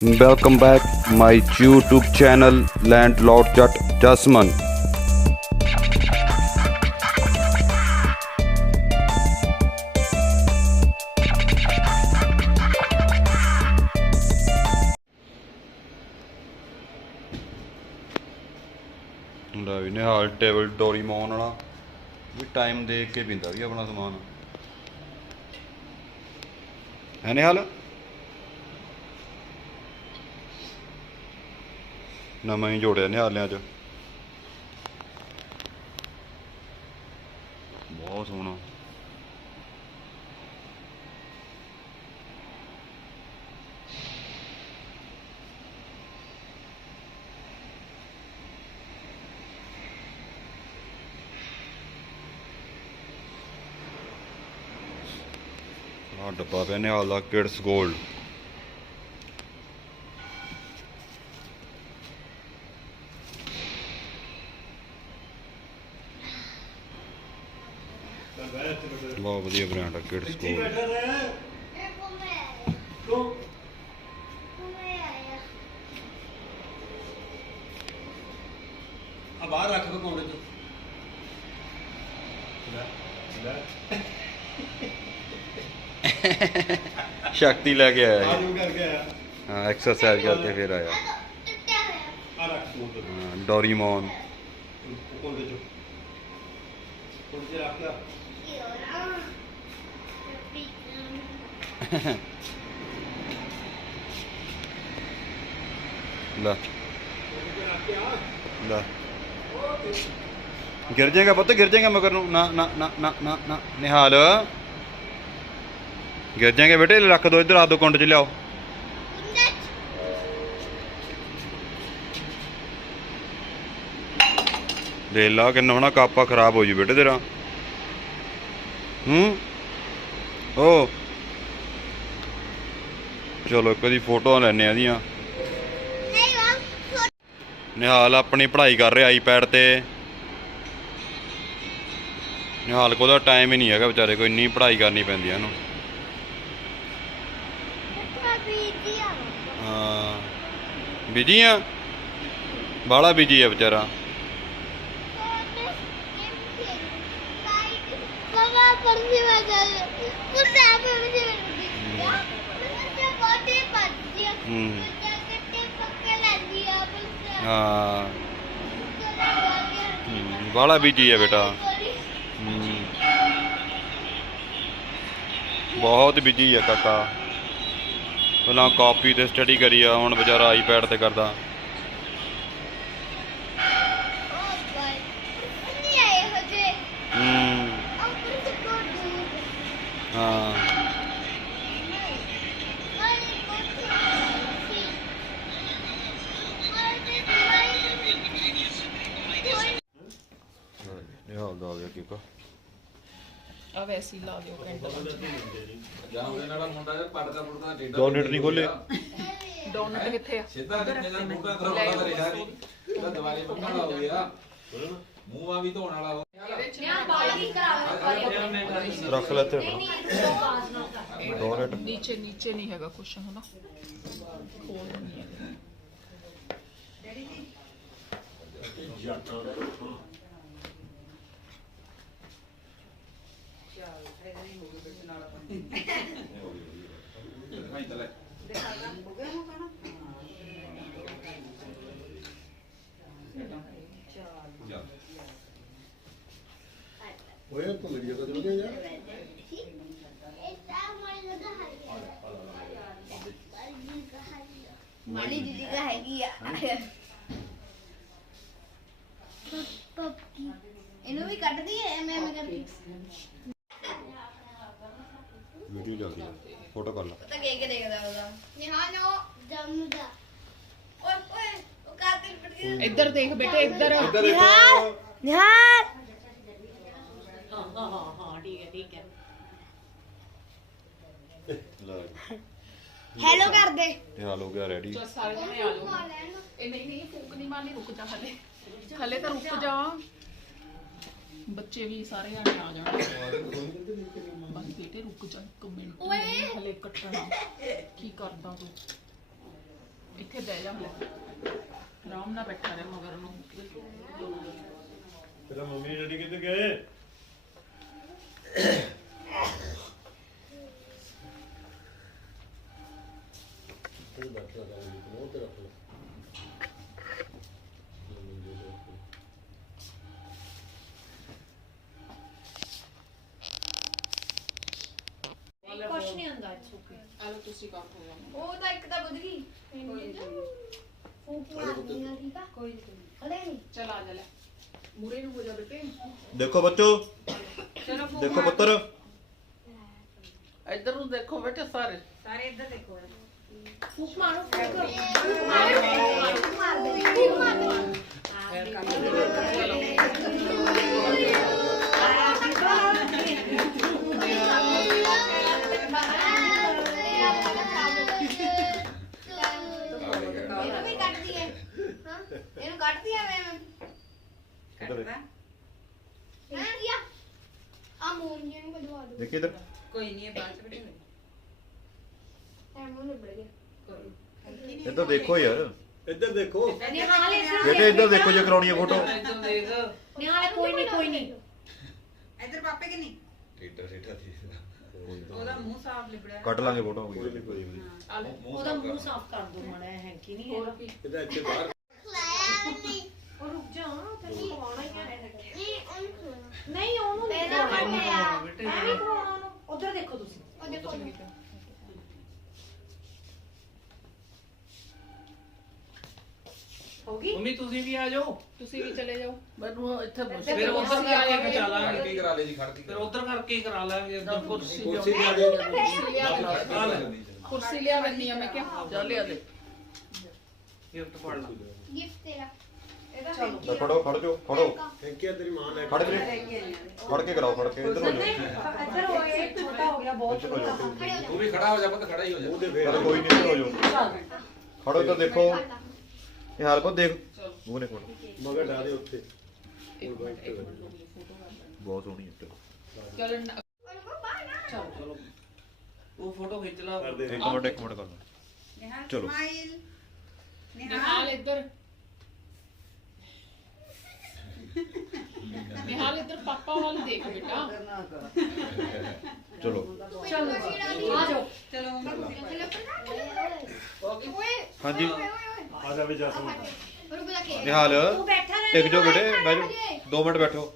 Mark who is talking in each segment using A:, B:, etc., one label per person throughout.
A: Welcome back my YouTube channel landlord Jatt Jasman ਲਾ ਵੀ ਹਾਲ table Doraemon ਵਾਲਾ ਵੀ time ਦੇਖ ਕੇ ਪਿੰਦਾ ਵੀ ਆਪਣਾ ਸਮਾਨ ਹੈ ਨਿਹਾਲ ਨਵਾਂ ਹੀ ਜੋੜਿਆ ਨਿਹਾਲਿਆਂ ਚ ਬਹੁਤ ਸੋਹਣਾ। ਆ ਡੱਬਾ ਪਿਆ ਨਿਹਾਲ ਦਾ, ਕਿਡਸ 골ਡ ਵਧੀਆ ਬ੍ਰਾਂਡ ਆ ਕਿਡਸ 골ਡ
B: ਆ। ਬਾਹਰ ਰੱਖ ਦੋ ਕਮਰੇ ਚ
A: ਸ਼ਕਤੀ ਲੈ ਕੇ ਆਇਆ ਹਾਂ ਐਕਸਰਸਾਈਜ਼ ਕਰਕੇ ਫਿਰ ਆਇਆ।
B: ਆ ਰੱਖ ਕਮਰੇ
A: ਹਾਂ, ਡੋਰੀਮੋਨ।
B: ਕਮਰੇ ਚ। ਕਮਰੇ ਚ ਰੱਖ ਲਾ।
A: ਲੈ। ਲੈ। ਗਿਰ ਜਾਏਗਾ ਪੁੱਤ, ਗਿਰ ਜਾਏਗਾ ਮਗਰ ਨੂੰ। ਨਾ ਨਾ ਨਾ ਨਾ ਨਾ ਨਾ। ਨਿਹਾਲ। ਗਿਰ ਜਾਏਗਾ ਬੇਟੇ, ਰੱਖ ਦੋ ਇੱਧਰ ਆ ਦੋ ਕੁੰਡ ਚ ਲਿਆਓ। ਦੇ ਲਾ, ਕਿੰਨਾ ਹੋਣਾ ਕਾਪਾ ਖਰਾਬ ਹੋ ਜੂ ਬੇਟੇ ਤੇਰਾ। ਹੂੰ? ਓ। ਚਲੋ ਕਦੀ ਫੋਟੋਆਂ ਲੈਣੇ ਆ ਦੀਆਂ ਨਿਹਾਲ ਆਪਣੀ ਪੜ੍ਹਾਈ ਕਰ ਰਿਹਾ ਆਈਪੈਡ ਤੇ। ਨਿਹਾਲ ਕੋਲ ਦਾ ਟਾਈਮ ਹੀ ਨਹੀਂ ਹੈਗਾ ਵਿਚਾਰੇ ਕੋਈ ਇੰਨੀ ਪੜ੍ਹਾਈ ਕਰਨੀ ਪੈਂਦੀ ਆ ਇਹਨੂੰ। ਹਾਂ। ਬਿਜ਼ੀ ਆ? ਬਾਲਾ ਬਿਜ਼ੀ ਆ ਵਿਚਾਰਾ। ਹੂੰ ਹਾਂ। ਬਾਲਾ ਬਿਜ਼ੀ ਆ ਬੇਟਾ। ਬਹੁਤ ਬਿਜ਼ੀ ਆ ਕਾਕਾ। ਪਹਿਲਾਂ ਕਾਪੀ ਤੇ ਸਟੱਡੀ ਕਰੀ ਆ ਹੁਣ ਵਿਚਾਰਾ ਆਈਪੈਡ ਤੇ ਕਰਦਾ। ਹਾਂ। ਹਾਲ ਦਾ ਆ ਗਿਆ ਕਿਕਾ
C: ਆ ਵੈਸੀ ਲਾ ਦਿਓ ਕੈਂਡਲ
D: ਜਾਂ ਉਹਦੇ ਨਾਲ ਮੁੰਡਾ ਜਿਹਾ ਪੜਦਾ ਪੁੜਦਾ ਟੇਡਾ
A: ਡੋਨਟ ਨਹੀਂ ਖੋਲੇ
C: ਡੋਨਟ ਕਿੱਥੇ ਆ?
D: ਸਿੱਧਾ ਦਾ ਮੁੰਡਾ ਕਰਵਾਉਣਾ ਤਾਂ ਰਿਹਾ ਨਹੀਂ ਇਹਦਾ ਦਵਾਈ ਪੱਕਾ ਹੋ ਗਿਆ। ਮੂੰਹ ਆ ਵੀ ਧੋਣ ਵਾਲਾ ਹੋ
A: ਰੱਖ ਲੈ ਤੇ। ਡੋਨਟ
C: ਨੀਚੇ ਨੀਚੇ ਨਹੀਂ ਹੈਗਾ ਕੁਛ ਹਨਾ ਖੋਲ ਨਹੀਂ ਹੈ।
D: ਭਾਈ ਤਲੇ
B: ਓਏ ਤੂੰ ਮੇਰੀ ਜਗ੍ਹਾ ਤੇ ਗਿਆ ਯਾਰ
E: ਮਾਲੀ ਦੀਦੀ ਦਾ ਹੈਗੀ ਆ ਪੱਪੀ ਇਹਨੂੰ ਵੀ ਕੱਢਦੀ ਐ ਐਵੇਂ ਐਵੇਂ ਕਰਕੇ
A: ਵੀਡੀਓ ਚੱਲਦੀ ਆ ਫੋਟੋ ਕਰ ਲੈ
E: ਪਤਾ ਕੀ ਕੀ ਦੇਖਦਾ ਉਹਦਾ ਨਿਹਾ ਨੋ ਜੰਮਦਾ ਓਏ ਓਏ ਉਹ ਕਾਤਲ ਪੜ ਗਿਆ
C: ਇੱਧਰ ਦੇਖ ਬੇਟੇ ਇੱਧਰ
E: ਨਿਹਾਲ ਨਿਹਾਲ
A: ਲੈ
E: ਹੈਲੋ ਕਰ ਦੇ
A: ਇਹ ਹਾਲ ਹੋ ਗਿਆ ਰੈਡੀ
C: ਚਲ ਸਾਰੇ ਜਣੇ ਆ ਜਾਓ ਇਹ ਨਹੀਂ ਨਹੀਂ ਫੂਕ ਨਹੀਂ ਮਾਰਨੀ ਰੁਕ ਜਾ ਹਲੇ ਹਲੇ ਤਾਂ ਰੁਕ ਜਾ ਬੱਚੇ ਵੀ ਸਾਰੇ ਜਾਣੇ ਆ ਜਾਣ ਬਸ ਬੇਟੇ ਰੁਕ ਜਾ ਇੱਕ ਮਿੰਟ
E: ਓਏ।
C: ਹਲੇ ਕੱਟਣਾ। ਕੀ ਕਰਦਾ ਤੂੰ? ਇੱਥੇ ਬਹਿ ਜਾ ਆਰਾਮ ਨਾਲ ਬੈਠਾ ਰਹਿ ਮਗਰ ਨੂੰ।
B: ਤੇਰਾ ਮੰਮੀ ਡੈਡੀ ਕਿੱਥੇ ਗਏ? ਤੂੰ ਬੈਠਾ ਦਾ ਉਹ ਤੇਰਾ ਫੋਨ
E: ਕੁਛ ਨਹੀਂ ਹੁੰਦਾ ਇੱਥੇ ਓਕੇ
C: ਆਲੋ ਤੁਸੀਂ ਕਰ ਹੋ
E: ਉਹ ਤਾਂ ਇੱਕ ਤਾਂ ਬੁੱਧ ਗਈ। ਫੂਕ ਆ ਠੀਕ ਆ? ਕੋਈ ਨਹੀਂ ਨਹੀਂ
C: ਚਲ ਆ ਜਾ ਲੈ। ਮੂਰੇ ਨੂੰ ਹੋ ਜਾ ਬੇਟੇ।
F: ਦੇਖੋ ਬੱਚੋ। ਦੇਖੋ ਪੁੱਤਰ।
C: ਇੱਧਰ ਨੂੰ ਦੇਖੋ ਬੇਟੇ ਸਾਰੇ।
E: ਫੂਕ ਮਾਰੋ ਫੂਕ ਮਾਰੋ। ਫੂਕ ਮਾਰ। ਦੇ ਫੂਕ ਮਾਰ। ਦੇ
F: ਇੱਧਰ
E: ਕੀਆ ਆ? ਕਢਵਾ ਦੋ
F: ਦੇਖੀ ਇੱਧਰ।
G: ਕੋਈ ਨਹੀਂ ਬਾਅਦ ਚ ਬੜੇ
E: ਐ ਮੂੰਹ ਨਿਬੜ ਗਿਆ।
F: ਇੱਧਰ ਦੇਖੋ ਯਾਰ।
B: ਇੱਧਰ ਦੇਖੋ।
E: ਨਿਹਾਲੇ
F: ਬੇਟੇ ਇੱਧਰ ਦੇਖੋ ਜੇ ਕਰਾਉਣੀ ਹੈ ਫੋਟੋ
G: ਇੱਧਰ ਦੇਖ।
E: ਨਿਹਾਲੇ ਕੋਈ ਨਹੀਂ ਕੋਈ ਨਹੀਂ
G: ਇੱਧਰ ਪਾਪੇ ਕਿ ਨਹੀਂ?
D: ਟੀਟਾ ਟੀਟਾ ਦੀ
G: ਉਹਦਾ ਮੂੰਹ ਸਾਫ਼ ਲਿਬੜਿਆ।
F: ਕੱਟ ਲਾਂਗੇ ਫੋਟੋ
B: ਕੋਈ ਨਹੀਂ ਕੋਈ ਨਹੀਂ
G: ਉਹਦਾ ਮੂੰਹ
H: ਸਾਫ਼ ਕਰ ਦੋ ਮਾੜਾ ਹੈ ਕਿ ਨਹੀਂ
C: ਹੋਰ ਕੀ?
B: ਇਹਦਾ ਇੱਥੇ ਬਾਹਰ
H: ਉਹ ਰੁਕ ਜਾ ਤੈਨੂੰ ਖਵਾਉਣਾ ਹੀ ਹੈ
E: ਨਹੀਂ ਉਹਨੂੰ ਖਵਾਉਣਾ।
H: ਨਹੀਂ ਉਹਨੂੰ ਨਹੀਂ
E: ਮੇਰਾ
H: ਖਵਾਉਣਾ।
E: ਬਣਿਆ।
H: ਮੈਂ ਨਹੀਂ ਖਵਾਉਣਾ ਉਹਨੂੰ ਉਧਰ ਹੋ ਗਈ
C: ਮੰਮੀ ਤੁਸੀਂ ਵੀ ਆ ਜਾਓ ਤੁਸੀਂ ਵੀ ਚਲੇ ਜਾਓ ਮੈਨੂੰ ਇੱਥੇ
H: ਫਿਰ ਉੱਧਰ
C: ਕਰਕੇ ਚਲਾਂਗੇ
D: ਕੀ ਕਰਾ ਲੈ ਜੀ ਖੜ ਕੇ
C: ਫਿਰ ਉਧਰ ਕਰਕੇ ਹੀ ਕਰਾ ਲਾਂਗੇ ਇੱਧਰ ਕੁਰਸੀ
B: ਕੁਰਸੀ
C: ਲਿਆ
B: ਦੇ
C: ਕੁਰਸੀ ਲਿਆ ਕੁਰਸੀ ਲਿਆ ਬੰਨੀ ਆ ਮੈਂ ਕਿਹਾ ਜਾ ਲਿਆ ਦੇ ਗਿਫਟ ਫੜ ਲਾ
E: ਗਿਫਟ ਤੇਰਾ
F: ਲੈ ਫੜੋ ਫੜ ਜੋ ਫੜੋ।
B: ਥੈਂਕ ਯੂ ਤੇਰੀ ਮਾਂ ਨੇ
F: ਫੜ ਕੇ। ਫੜ ਕੇ ਕਰਾਓ ਫੜ ਕੇ ਇੱਧਰ ਹੋ ਜਾਓ।
H: ਇੱਧਰ ਹੋ ਇਹ ਛੋਟਾ ਹੋ ਗਿਆ ਬਹੁਤ
F: ਇੱਧਰ ਹੋ ਜਾਓ।
E: ਖੜੇ ਹੋ
D: ਤੂੰ ਵੀ ਖੜਾ ਹੋ ਜਾ ਪੁੱਤ ਖੜਾ ਹੀ ਹੋ ਜਾ।
B: ਉਹਦੇ
F: ਚਲੋ
B: ਫੇਰ
F: ਕੋਈ ਨਹੀਂ ਇੱਧਰ ਹੋ ਜਾਓ। ਖੜੋ ਇੱਧਰ ਦੇਖੋ।
E: ਜਾ
F: ਇਹ ਹਾਲ ਕੋ ਦੇਖ। ਮੂੰਹ ਨੇ ਕੋਲ
B: ਮਗਰ ਡਾਦੇ ਉੱਤੇ।
C: ਇੱਕ ਮਿੰਟ ਇੱਕ ਮਿੰਟ। ਰੁਕ ਜਾ, photo ਕਰ ਲੈਂਦੇ
F: ਬਹੁਤ ਸੋਹਣੀ ਹੈ
C: ਹਾਂ। ਚੱਲ ਨਾ-
E: ਉਹਨੂੰ ਕਹੋ ਬਾਹਰ ਨਾ
C: ਚਲੋ। ਚਲੋ। ਉਹ ਫੋਟੋ ਖਿੱਚ ਲਾ।
B: ਕਰਦੇ
F: ਇੱਕ ਮਿੰਟ ਇੱਕ ਮਿੰਟ ਕਰ ਲਓ। ਚਲੋ।
G: ਸਮਾਈਲ
C: ਨਿਹਾਲ ਇੱਧਰ। ਨਿਹਾਲ ਇੱਧਰ ਪਾਪਾ ਵੱਲ ਦੇਖ ਬੇਟਾ
F: ਚਲੋ
E: ਚਲੋ ਆ ਜਾਓ
G: ਚਲੋ
E: ਓਏ
F: ਹਾਂਜੀ
B: ਆ ਜਾ ਵੀ ਜਸਮਨ
E: ਰੁਕ ਜਾ ਕੇ
F: ਨਿਹਾਲ
H: ਤੂੰ ਬੈਠਾ ਰਹਿ
F: ਟਿਕ ਜਾਓ ਬੇਟੇ ਬਹਿ ਜਾਓ 2 ਮਿੰਟ ਬੈਠੋ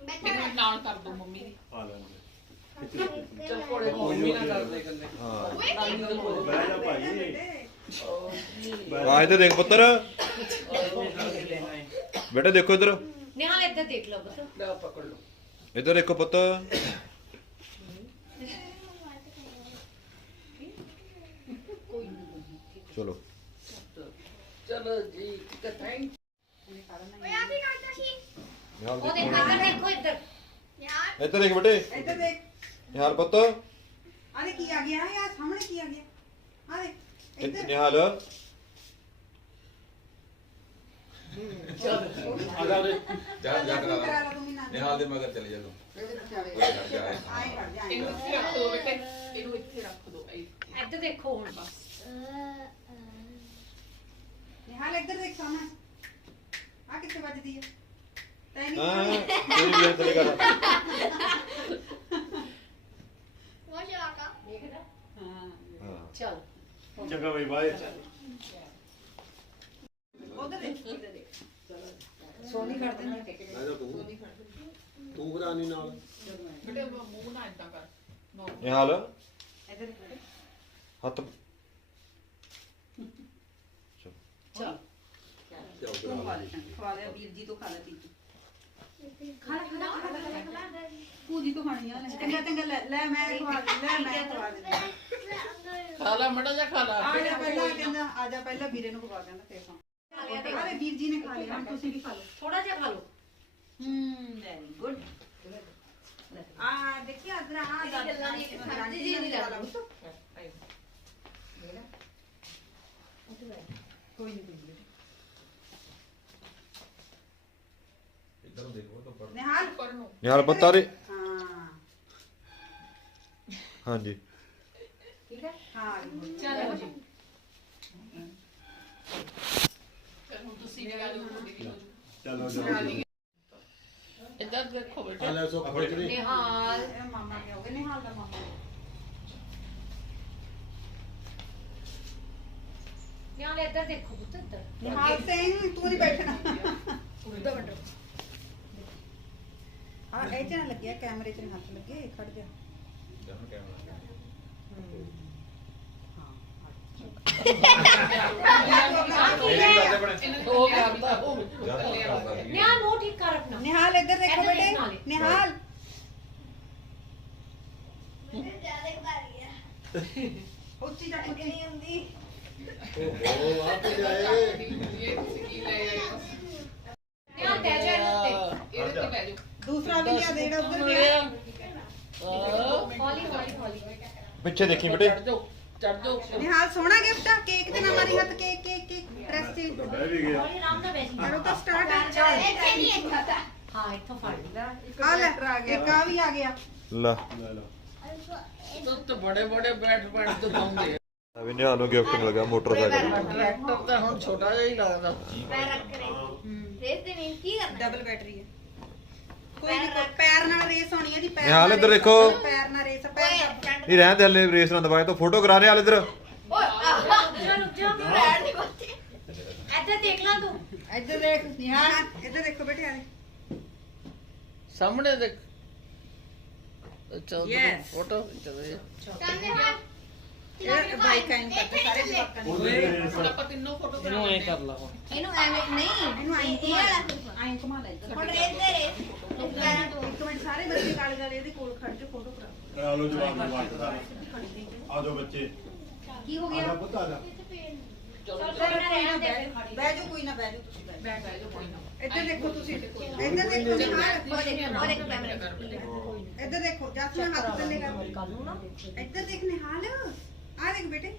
E: ਬੈਠਾ
C: ਇਹਨੂੰ ਨਾਲ ਕਰ ਦੋ ਮੰਮੀ ਦੀ
B: ਆ ਲੈਂਦੇ
C: ਚਲ ਕੋੜੇ ਮੰਮੀ ਨਾਲ ਕਰ ਦੇ ਇਕੱਲੇ
F: ਹਾਂ
B: ਬਹਿ ਜਾ ਭਾਈ
F: ਆ ਇੱਧਰ ਦੇਖ ਪੁੱਤਰ ਬੇਟੇ ਦੇਖੋ ਇੱਧਰ
H: ਨਿਹਾਲ ਇੱਧਰ ਦੇਖ ਲਓ ਬਸ
C: ਲੈ ਪਕੜ ਲਓ
F: ਇੱਧਰ ਦੇਖੋ ਪੁੱਤ ਚਲੋ
C: ਚਲੋ ਜੀ ਥੈਂਕ
E: ਓਏ ਆ ਕੀ ਕਰਦਾ ਸੀ
F: ਨਿਹਾਲ
H: ਉਹ
F: ਦੇਖੋ
H: ਦੇਖੋ ਇੱਧਰ ਦੇਖੋ ਇੱਧਰ
E: ਯਾਰ
F: ਇੱਧਰ ਦੇਖ ਬੇਟੇ
G: ਇੱਧਰ ਦੇਖ
F: ਨਿਹਾਲ ਪੁੱਤ
G: ਆ ਦੇ ਕੀ ਆ ਗਿਆ ਆ ਸਾਹਮਣੇ ਕੀ ਆ ਗਿਆ ਆ ਦੇ
F: ਇੱਧਰ
G: ਇੱਧਰ
F: ਨਿਹਾਲ
B: ਆ ਜਾ ਉਰੇ।
D: ਜਾ ਜਾ
G: ਕਰਾ ਲਾ
D: ਨਿਹਾਲ ਦੇ ਮਗਰ ਚਲੇ ਜਾ ਤੂੰ।
C: ਇਹਨੂੰ ਇੱਥੇ ਰੱਖ ਦੋ ਬੇਟੇ ਇਹਨੂੰ ਇੱਥੇ ਰੱਖ ਦੋ
H: ਇੱਧਰ ਦੇਖੋ ਹੁਣ
C: ਬਸ
G: ਨਿਹਾਲ ਇੱਧਰ ਦੇਖ ਸਾਹਮਣੇ ਆ ਕਿੱਥੇ ਵੱਜਦੀ ਹੈ ਤੈ ਨਹੀਂ
F: ਹਾਂ? ਤੇਰੀ ਵੀ ਇੱਧਰ ਕਰ
E: ਉਹ ਚਲਾਕਾ
G: ਹਾਂ
F: ਹਾਂ
H: ਚਲ
B: ਚੰਗਾ ਬਈ ਬਾਏ
G: ਉਧਰ ਦੇਖ ਉਧਰ ਦੇਖ।
H: ਸੋਨੀ ਕਰ ਦਿੰਦੀ
B: ਮੈਂ ਤਾਂ ਤੂੰ ਤੂੰ ਬਰਾਨੀ ਨਾਲ।
C: ਬੇਟੇ ਮੂੰਹ ਨਾ ਇਦਾਂ ਕਰ। normal।
F: ਨਿਹਾਲ
G: ਇੱਧਰ ਦੇਖ
F: ਹੱਥ।
H: ਚਲ।
G: ਤੂੰ ਖਵਾ ਲੈ ਖਵਾ ਲੈ ਵੀਰ ਜੀ ਤੋਂ ਖਾ ਲੈ ਤੀਜੀ ਖਾ ਲੈ ਖਾ ਲੈ ਖਾ ਲੈ, ਖਾ ਲੈ ਪੂਜੀ ਤੋਂ ਖਾਣੀ ਆ ਲੈ ਚੰਗਾ ਚੰਗਾ ਲੈ ਲੈ ਮੈਂ ਖਵਾ ਦੇ ਲੈ ਮੈਂ ਖਵਾ ਦੇ
C: ਖਾ ਲਾ ਮੜਾ ਜਾ ਖਾ ਲਾ।
G: ਆ ਜਾ ਪਹਿਲਾਂ ਕਹਿੰਦਾ ਆ ਜਾ ਪਹਿਲਾਂ ਵੀਰੇ ਨੂੰ ਖਵਾ ਕਹਿੰਦਾ ਫੇਰ ਖਾ ਅਰੇ ਵੀਰ ਜੀ ਨੇ ਖਾ ਲਿਆ ਹੁਣ ਤੁਸੀਂ ਵੀ ਖਾ ਲਓ।
H: ਥੋੜਾ ਜਿਹਾ ਖਾ ਲਓ।
G: ਹੂੰ ਵੈਰੀ ਗੁੱਡ ਆ ਦੇਖੀ ਅਦਰ ਆ
E: ਗੱਲਾਂ ਨਹੀਂ ਖਾਂਦੀ ਜੀ ਨਹੀਂ ਲੱਗਦਾ।
G: ਕੋਈ ਨਹੀਂ ਕੋਈ
D: ਇੱਧਰ ਨੂੰ ਦੇਖੋ ਤਾਂ ਪੜ
G: ਨਿਹਾਲ।
F: ਨਿਹਾਲ ਪੁੱਤ ਰੇ
G: ਹਾਂ।
F: ਹਾਂਜੀ।
G: ਠੀਕ ਹੈ? ਹਾਂ
C: ਚਲੋ ਜੀ।
B: ਚਲੋ ਚਲੋ
C: ਇੱਧਰ ਦੇਖੋ ਬੇਟਾ।
B: ਲੈ ਸੋ ਫੜ ਕੇ
E: ਨਿਹਾਲ
G: ਇਹ ਮਾਮਾ ਕੇ ਹੋਗੇ ਨਿਹਾਲ ਦਾ ਮਾਮਾ।
E: ਨਿਹਾਲ ਇੱਧਰ ਦੇਖੋ ਪੁੱਤ ਇੱਧਰ।
G: ਨਿਹਾਲ ਸਿੰਘ ਤੂੰ ਨਹੀਂ ਬੈਠਣਾ।
E: ਉੱਧਰ ਵੱਡੋ
G: ਹਾਂ ਇਹ ਚ ਨਾ ਲੱਗਿਆ ਕੈਮਰੇ ਚ ਨਾ ਹੱਥ ਲੱਗੇ ਖੜ ਜਾ।
D: ਜਮਨ ਕੈਮਰਾ।
C: ਉਹ ਕਰਦਾ ਉਹ
E: ਨਿਹਾਲ ਮੂੰਹ ਠੀਕ ਕਰ ਆਪਣਾ
G: ਨਿਹਾਲ ਇੱਧਰ ਦੇਖੋ
E: ਇੱਧਰ
G: ਬੇਟੇ।
E: ਦੇਖਣਾ ਲੈ।
G: ਨਿਹਾਲ। ਉੱਚੀ ਜਾ ਕੇ ਨਹੀਂ ਹੁੰਦੀ
B: ਓਹੋ ਆਪ ਜਾਏ
C: ਇਹ ਤੁਸੀਂ ਕੀ ਲੈ ਆਏ ਹੋ?
E: ਨਿਹਾਲ ਬਹਿ ਜਾ ਇਹਦੇ ਉੱਤੇ।
C: ਇਹਦੇ ਤੇ ਬਹਿ ਜਾਓ
G: ਦੂਸਰਾ ਵੀ ਲਿਆ ਦੇ ਜਿਹੜਾ ਉੱਧਰ
C: ਮਿਲਿਆ
G: ਗਿਆ
C: ਆਹ,
E: ਹੌਲੀ ਹੌਲੀ ਹੌਲੀ।
A: ਪਿੱਛੇ ਦੇਖੀ ਬੇਟੇ।
C: ਚੜ ਜਾਓ। ਜਾਓ
G: ਨਿਹਾਲ ਸੋਹਣਾ ਗਿਫਟ ਆ ਕੇਕ ਤੇ ਨਾ ਮਾਰੀ ਹੱਥ ਕੇਕ ਕੇਕ ਕੇਕ ਪ੍ਰੈਸ ਤੇ
B: ਬਹਿ ਵੀ ਗਿਆ।
E: ਹੌਲੀ ਆਰਾਮ ਨਾਲ ਬੈਠ
G: ਕਰੋ ਤਾਂ ਸਟਾਰਟ
E: ਇੱਥੇ ਨਹੀਂ ਇੱਥੇ ਹਾਂ ਇੱਥੋਂ ਫੜ ਲੈ
G: ਆ ਲੈ ਇੱਕ ਆ ਵੀ ਆ ਗਿਆ।
A: ਲੈ।
B: ਲੈ ਲਓ
C: ਤੂੰ ਬੜੇ ਬੜੇ ਬੈਠ ਬੈਠ ਤੇ ਪਾਉਂਦੇ
A: ਅਭੀ ਨਿਹਾਲ ਨੂੰ ਗਿਫਟ ਮਿਲ ਗਿਆ ਮੋਟਰਸਾਈਕਲ
C: ਟਰੈਕਟਰ ਤਾਂ ਹੁਣ ਛੋਟਾ ਜਿਹਾ ਹੀ ਲੱਗਦਾ।
E: ਪੈਰ ਰੱਖ ਰਹੇ। ਰੇਸ ਦੇ ਨਹੀਂ ਕੀ ਕਰਨਾ?
G: ਡਬਲ ਬੈਟਰੀ ਹੈ। ਕੋਈ ਨਹੀਂ ਕੋਈ ਪੈਰ ਨਾਲ ਰੇਸ ਹੋਣੀ ਹੈ ਦੀ ਪੈਰ
A: ਨਿਹਾਲ
G: ਨਾਲ
A: ਇੱਧਰ
G: race,
A: ਦੇਖੋ।
G: ਪੈਰ ਨਾਲ ਰੇਸ ਪੈਰ ਨਾਲ
A: ਨਹੀਂ ਰਹਿਣ ਦੇ ਹਲੇ ਰੇਸ ਨਾ ਦਵਾਏ ਤਾਂ ਫੋਟੋ ਕਰਾ ਨਿਹਾਲ ਇੱਧਰ।
E: ਓਏ ਚਲੋ ਚਲੋ ਤੂੰ ਰਹਿਣ ਨਹੀਂ ਬੱਤੇ ਇੱਧਰ ਦੇਖ ਲਾ ਤੂੰ।
G: ਇੱਧਰ ਦੇਖ ਨਿਹਾਲ ਇੱਧਰ ਦੇਖੋ ਬੇਟੇ ਆ
C: ਸਾਹਮਣੇ ਦੇਖ। ਅੱਛਾ
G: Yes.
C: ਫੋਟੋ ਚਲੇ
E: ਚੱਲ ਨਿਹਾਲ।
G: ਇਹ ਬਾਈਕ ਆਈਨ ਕਰਦੇ ਸਾਰੇ ਜਵਾਕਾਂ ਨੂੰ।
C: ਹੁਣ ਆਪਾਂ ਤਿੰਨੋਂ ਫੋਟੋ ਇਹਨੂੰ ਐ ਕਰ ਲਾ
E: ਇਹਨੂੰ ਐਵੇਂ ਨਹੀਂ
G: ਇਹਨੂੰ ਆਈਂ
E: ਇਹ ਵਾਲਾ
G: ਆਈਂ ਘੁਮਾ ਲੈ। ਇੱਧਰ
E: ਹੁਣ ਰੇਸ ਦੇ ਰੇਸ ਪੈਰਾਂ ਤੋਂ
G: ਇੱਕ ਮਿੰਟ ਸਾਰੇ ਬੱਚੇ ਗਾਲੇ ਗਾਲੇ ਇਹਦੇ ਕੋਲ ਖੜ ਕੇ ਫੋਟੋ ਕਰਾ
B: ਕਰਾ ਲਓ ਜਵਾਬ ਨੂੰ ਬਾਤ ਦਾ ਆ ਜਾਓ ਬੱਚੇ।
E: ਕੀ ਹੋ
B: ਆ ਜਾ
E: ਗਿਆ
B: ਪੁੱਤ ਆ ਜਾ
E: ਚਲ ਫਿਰ ਮੈਂ ਰਹਿਣ ਦੇ ਫਿਰ ਖੜੀ
G: ਬਹਿ ਜਾਓ ਕੋਈ ਨਾ ਬਹਿ ਜਾਓ ਤੁਸੀਂ ਬਹਿ
C: ਬੈਠ ਬੈਠ ਜਾਓ ਕੋਈ ਨਾ।
G: ਜਾਓ। ਇੱਧਰ ਦੇਖੋ ਤੁਸੀਂ। ਇੱਧਰ ਦੇਖੋ ਨਿਹਾਲ
E: ਉਹ ਦੇਖ ਉਹ ਦੇਖ ਕੈਮਰੇ।
G: ਇੱਧਰ ਦੇਖੋ ਜਸਮਨ ਹੱਥ ਥੱਲੇ ਕਰ
E: ਕੱਲ ਨੂੰ ਨਾ।
G: ਇੱਧਰ ਦੇਖ ਨਿਹਾਲ ਆ ਦੇਖ ਬੇਟੇ।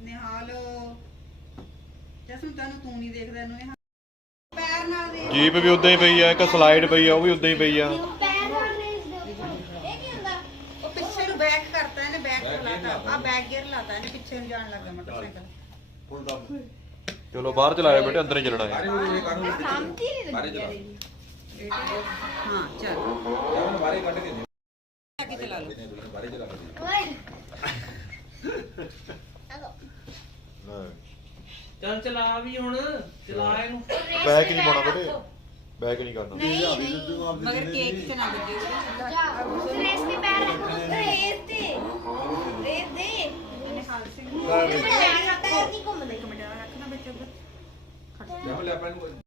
G: ਨਿਹਾਲ। ਜਸਮਨ ਤੈਨੂੰ ਤੂੰ ਨਹੀਂ ਦੇਖਦਾ ਇਹਨੂੰ ਨਿਹਾਲ ਪੈਰ ਨਾਲ ਦੇ
A: ਜੀਪ ਵੀ ਉਦਾਂ ਹੀ ਪਈ ਆ ਇੱਕ ਸਲਾਈਡ ਪਈ ਆ ਉਹ ਵੀ ਉਦਾਂ ਹੀ ਪਈ ਆ
E: ਪੈਰ ਨਾਲ ਰੇਸ ਦੇ ਉੱਪਰ ਇਹ ਕੀ ਹੁੰਦਾ
G: ਉਹ ਪਿੱਛੇ ਨੂੰ ਬੈਕ ਕਰਤਾ ਇਹਨੇ ਬੈਕ ਲਾਤਾ ਆ ਬੈਕ ਗੇਅਰ ਲਾਤਾ ਇਹਨੇ ਪਿੱਛੇ ਨੂੰ ਜਾਣ ਲੱਗਾ ਮੋਟਰਸਾਈਕਲ।
B: ਹੁਣ ਦੱਬ।
A: ਚਲੋ ਬਾਹਰ ਚਲਾਇਆ ਬੇਟੇ ਅੰਦਰ ਨਹੀਂ ਚੱਲਣਾ
D: ਬਾਰੇ
A: ਹੈ
D: ਉਹ ਕਾਨੂੰ
E: ਸਮਝੀ ਨਹੀਂ
D: ਬਾਰੇ ਚਲਾ।
G: ਹਾਂ ਚੱਲ।
D: ਜਮਨ ਬਾਰੇ ਕੱਢ ਕੇ ਦੇ।
G: ਅੱਗੇ ਚਲਾ ਲਓ।
D: ਬਾਰੇ ਚਲਾ ਕੇ
E: ਓਏ।
I: ਚੱਲ ਚਲਾ ਵੀ ਹੁਣ ਚਲਾ ਇਹਨੂੰ।
A: ਬੈਕ ਨਹੀਂ ਪਾਉਣਾ ਬੇਟੇ। ਬੈਕ ਨਹੀਂ ਕਰਨਾ।
E: ਨਹੀਂ ਨਹੀਂ
G: ਮਗਰ ਕੇਕ ਚ ਨਾ ਵੱਜੇ
E: ਜਾ ਉਸ ਰੇਸ ਤੇ ਪੈਰ ਨਹੀਂ ਘੁੰਮਦੇ
G: ਇੱਕ ਮਿੰਟ ਰੱਖਣਾ ਬੱਚੇ ਉੱਧਰ
D: ਜਮਨ ਲੈ ਆਪਾਂ ਨੂੰ